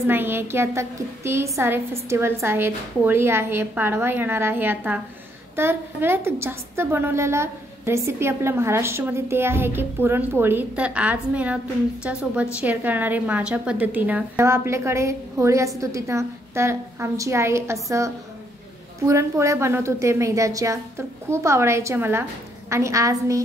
गरज नाही आहे की आता किती सारे फेस्टिवल्स आहेत, होळी आहे, पाडवा येणार आहे आता, तर सगळ्यात जास्त बनवलेला रेसिपी आपल्या महाराष्ट्रामध्ये ते आहे की पुरणपोळी। तर आज मी ना तुमच्यासोबत शेअर करणार आहे माझ्या पद्धतीनं। जेव्हा आपल्याकडे होळी असत होती ना, तर आमची आई असं पुरणपोळ्या बनवत होते मैद्याच्या, तर खूप आवडायच्या मला। आणि आज मी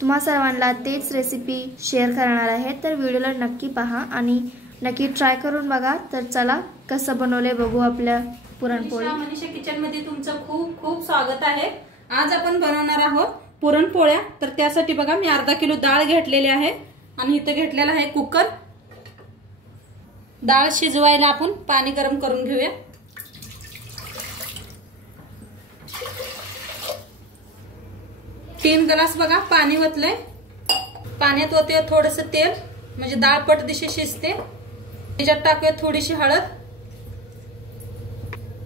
तुम्हा सर्वांना तेच रेसिपी शेअर करणार आहे, तर व्हिडिओला नक्की पहा आणि नक्की ट्राय करून बघा। तर चला कसं बनवले बघू आपल्या पुरणपोळी। मनीषा किचन मध्ये तुमचं खूप खूप स्वागत आहे। आज आपण बनवणार आहोत पुरणपोळ्या। तर त्यासाठी बघा मी अर्धा किलो डाळ घेतलेली आहे आणि इथे घेतलेला आहे कुकर। डाळ शिजवायला आपण पाणी गरम करून घेऊया। तीन ग्लास बघा पाणी ओतलंय। पाण्यात ओतूया थोडंसं तेल, म्हणजे डाळ पटदिशी शिजते। त्याच्यात टाकूया थोडीशी हळद,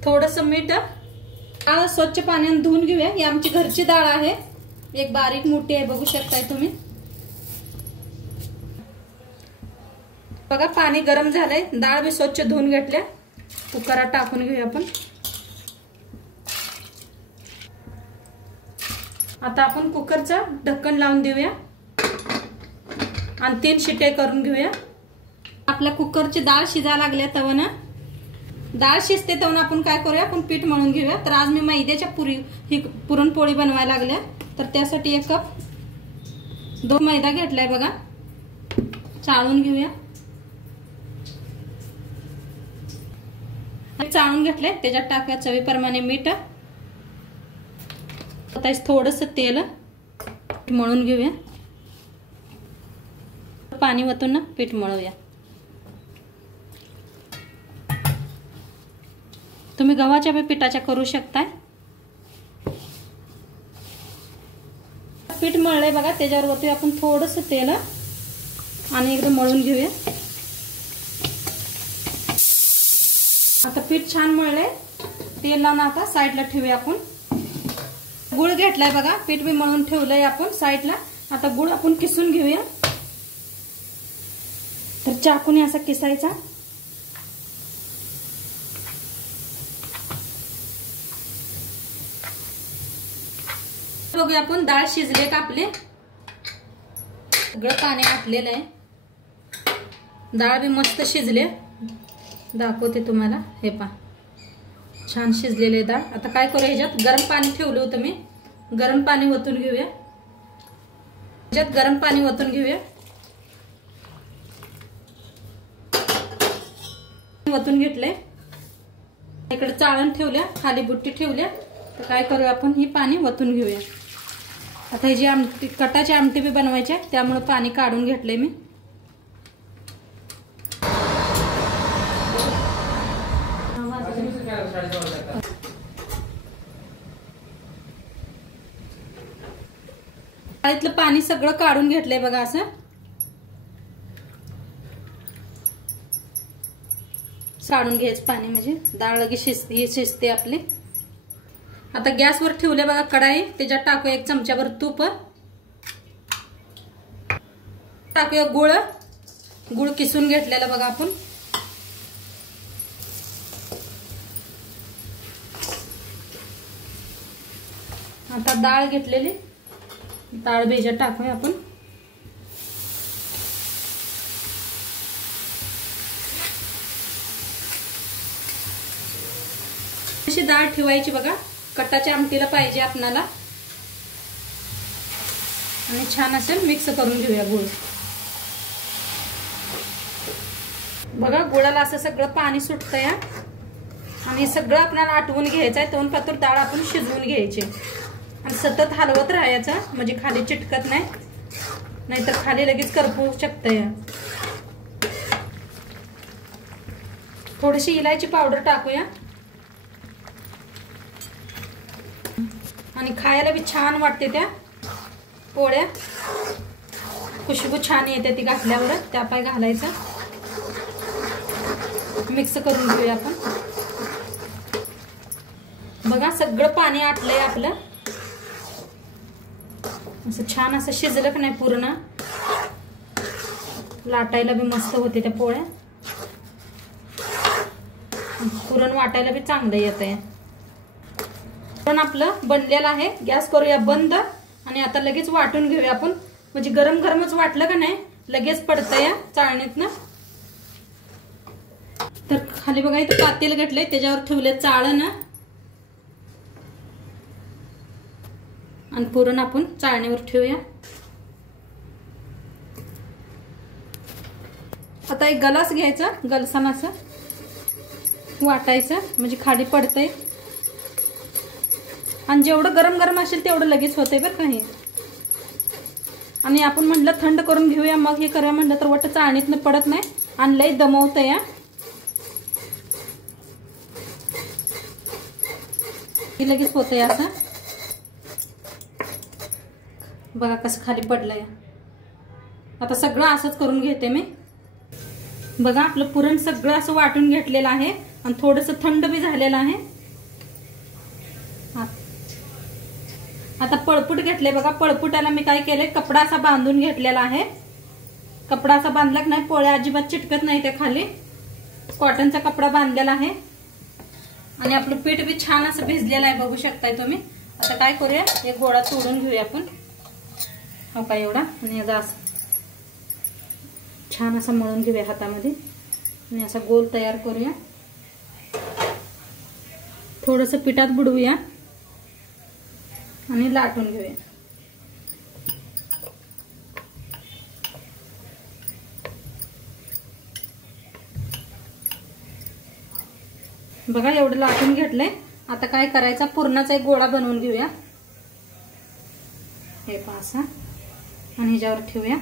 थोडंसं मीठ। डाळ स्वच्छ पाण्याने धुवून घेऊया। ही आमची घरची डाळ आहे, एक बारीक मोठी आहे, बघू शकताय तुम्ही। बघा पाणी गरम झालंय, डाळ मी स्वच्छ धुवून घेतल्या। कुकरात टाकून घेऊया आपण। आता आपण कुकरचं ढक्कन लावून देऊया आणि 3 शिट्या करून घेऊया। आपल्या कुकरची डाळ शिजायला लागल्या तवना, डाळ शिजते तेव्हा आपण काय करूया, आपण पीठ मळून घेऊया। तर आज मी मैद्याच्या ही पुरणपोळी बनवायला लागल्या, तर त्यासाठी 1 कप 2 मैदा घेतलाय बघा। चाळून घेऊया। चाळून घेतले, त्याच्यात टाकूया चवीप्रमाणे मीठ, थोडंसं तेल, मळून घेऊया। पाणी वतून ना पीठ मळूया। तुम्ही गव्हाच्या पिठाच्या करू शकताय। पीठ मळलंय बघा, त्याच्यावर वतूया आपण थोडंसं तेल आणि एकदम मळून घेऊया। आता पीठ छान मळलंय, तेल लावून आता साईडला ठेवूया आपण। गुळ घेतलाय बघा, पीठ मी मळून ठेवलंय आपण साईडला। आता गुळ आपण किसून घेऊया। तर चाकूने असा किसायचा। बघूया आपण डाळ शिजले का आपले, सगळं पाणी आटलेलं आहे। डाळ बी मस्त शिजले, दाखवते तुम्हाला। हे पहा छान शिजलेले डाळ। आता काय करूया, ह्याच्यात गरम पाणी ठेवलं होतं मी, गरम पाणी ओतून घेऊया। ह्याच्यात गरम पाणी ओतून घेऊया। ओतून घेतले, इकडे चाळण ठेवल्या, खाली बुट्टी ठेवल्या। तर काय करूया आपण, ही पाणी ओतून घेऊया। आता ही जी आमटी, कटाची आमटी बी बनवायची आहे, त्यामुळे पाणी काढून घेतले मी। डाळीतलं पाणी सगळं काढून घेतलंय बघा असं। काढून घ्यायचं पाणी, म्हणजे डाळ लगेच शिजते आपली। आता गॅसवर ठेवले बघा कढाई, त्याच्यात टाकूया 1 चमचाभर तूप, टाकूया गुळ किसून घेतलेला बघा आपण। आता डाळ घेतलेली, डाळ भिजत टाकूया आपण। अशी डाळ ठेवायची बघा, कटाच्या आमटीला पाहिजे आपल्याला। आणि छान असं मिक्स करून घेऊया गुळ। बघा गुळाला असं सगळं पाणी सुटतंय आणि सगळं आपल्याला आटवून घ्यायचं आहे। 2 पातूर डाळ आपण शिजवून घ्यायची आणि सतत हलवत राहायचं, म्हणजे खाली चिटकत नाही, नाहीतर खाली लगेच करपू शकतंय। थोडीशी इलायची पावडर टाकूया आणि खायला बी छान वाटते त्या पोळ्या। खुशबू छान येते ती घातल्यावर, त्या पाय घालायचं, मिक्स करून घेऊया आपण। बघा सगळं पाणी आटलंय आपलं, असं छान असं शिजलं की नाही पूर्ण, लाटायला बी मस्त होते त्या पोळ्या। पुरण वाटायला बी चांगलं येतंय. पुरण आपलं बनलेलं आहे. गॅस करूया बंद आणि आता लगेच वाटून घेऊया आपण. म्हणजे गरम गरमच वाटलं का नाही लगेच पडतं या चाळणीतनं. तर खाली बघा इथं पातेल घेतलंय, त्याच्यावर ठेवले चाळण आणि पुरण आपण चाळणीवर ठेवूया. आता एक गलास घ्यायचा, गलसानं असं वाटायचं म्हणजे खाली पडतंय. आणि जेवढं गरम गरम असेल तेवढं लगेच होतंय बरं का हे. आणि आपण म्हटलं थंड करून घेऊया मग हे करूया म्हटलं तर वाटतं चाळणीतनं पडत नाही आणि लई दमवतं या. हे लगेच होतंय असं. बघा कसं खाली पडलंय. आता सगळं असंच करून घेते मी. बघा आपलं पुरण सगळं असं वाटून घेतलेलं आहे आणि थोडंसं थंड बी झालेलं आहे. आता पळपूट घेतले बघा. पळपुटाला मी काय केलंय, कपडा असा बांधून घेतलेला आहे. कपडा असा बांधला की नाही पोळ्या अजिबात चिटकत नाही त्या खाली. कॉटनचा कपडा बांधलेला आहे आणि आपलं पीठ बी छान असं भिजलेलं आहे बघू शकताय तुम्ही. आता काय करूया, एक गोळा तोडून घेऊया आपण. हो का एवढा. आणि याचा असं छान असं मळून घेऊया हातामध्ये आणि असा गोल तयार करूया. थोडंसं पिठात बुडवूया आणि लाटून घेऊया. बघा एवढं लाटून घेतलंय. आता काय करायचा, पुरणाचा एक गोळा बनवून घेऊया. हे पासा आणि ह्याच्यावर ठेवूया.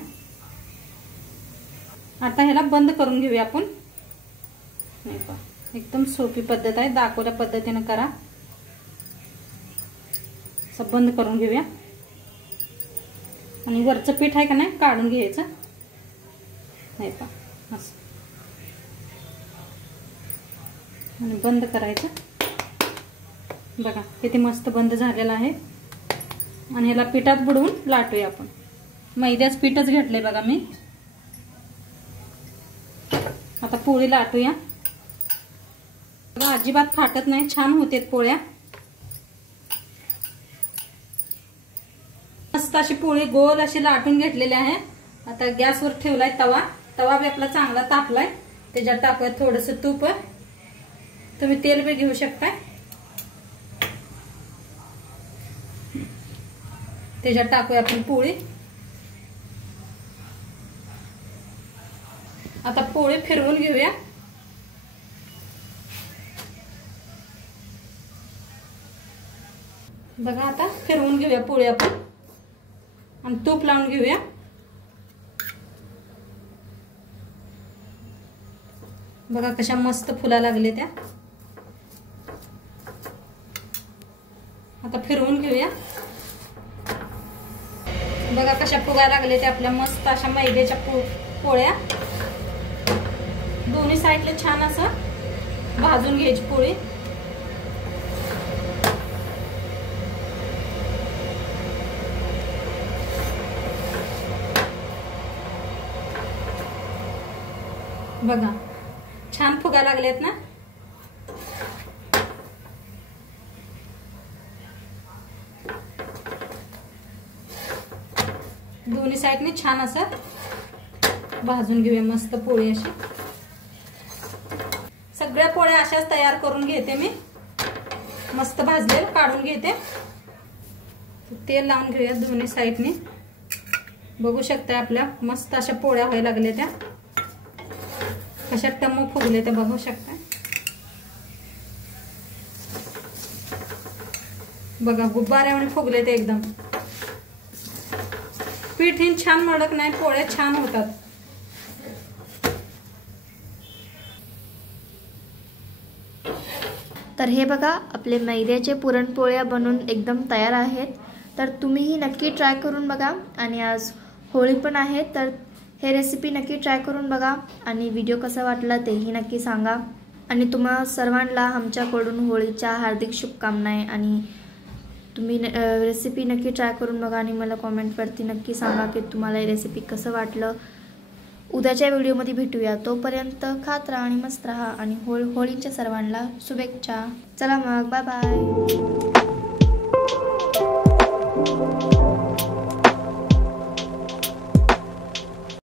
आता ह्याला बंद करून घेऊया आपण. नाही पहा एकदम सोपी पद्धत आहे, दाखवल्या पद्धतीने करा. असं बंद करून घेऊया आणि वरचं पीठ आहे का नाही काढून घ्यायचं. नाही पहा असं आणि बंद करायचं. बघा किती मस्त बंद झालेला आहे. आणि ह्याला पिठात बुडवून लाटूया आपण. मैद्याचं पीठच घेतलंय बघा मी. आता पोळी लाटूया. बघा अजिबात फाटत नाही, छान होते पोळ्या. मस्त अशी पोळी गोल अशी लाटून घेतलेली आहे. आता गॅसवर ठेवलाय तवा. तवा बी आपला चांगला तापलाय. त्याच्यात टाकूया थोडंसं तूप. तुम्ही तेल बी घेऊ शकताय. त्याच्यात टाकूया आपण पोळी. आता पोळी फिरवून घेऊया. बघा आता फिरवून घेऊया पोळी आपण आणि तूप लावून घेऊया. बघा कशा मस्त फुला लागले त्या. आता फिरवून घेऊया. बघा कशा फुगा लागले त्या आपल्या मस्त अशा मैद्याच्या पोळ्या. दोन्ही साईडला छान असं भाजून घ्यायची पोळी. बघा छान फुगा लागलेत ना. दोन्ही साईडने छान असं भाजून घेऊया मस्त पोळी अशी. सगळ्या पोळ्या अशाच तयार करून घेते मी. मस्त भाजलेलं काढून घेते. तेल लावून घेऊया दोन्ही साईडने. बघू शकता आपल्या मस्त अशा पोळ्या व्हायला लागल्या त्या. कशा टम्म फुगले ते बघू शकता. बघा गुब्बाऱ्याने फुगले ते एकदम. पीठ ही छान मडक नाही, पोळ्या छान होतात. तर हे बघा आपले मैद्याचे पुरणपोळ्या बनून एकदम तयार आहेत. तर तुम्हीही नक्की ट्राय करून बघा. आणि आज होळी पण आहे तर हे रेसिपी नक्की ट्राय करून बघा. आणि व्हिडिओ कसा वाटला तेही नक्की सांगा. आणि तुम्हा सर्वांना आमच्याकडून होळीच्या हार्दिक शुभकामना. आणि तुम्ही रेसिपी नक्की ट्राय करून बघा आणि मला कॉमेंटवरती नक्की सांगा की तुम्हाला ही रेसिपी कसं वाटलं. उद्याच्या व्हिडिओमध्ये भेटूया. तोपर्यंत खात राहा आणि मस्त राहा आणि होळीच्या सर्वांना शुभेच्छा. चला मग, बाय बाय.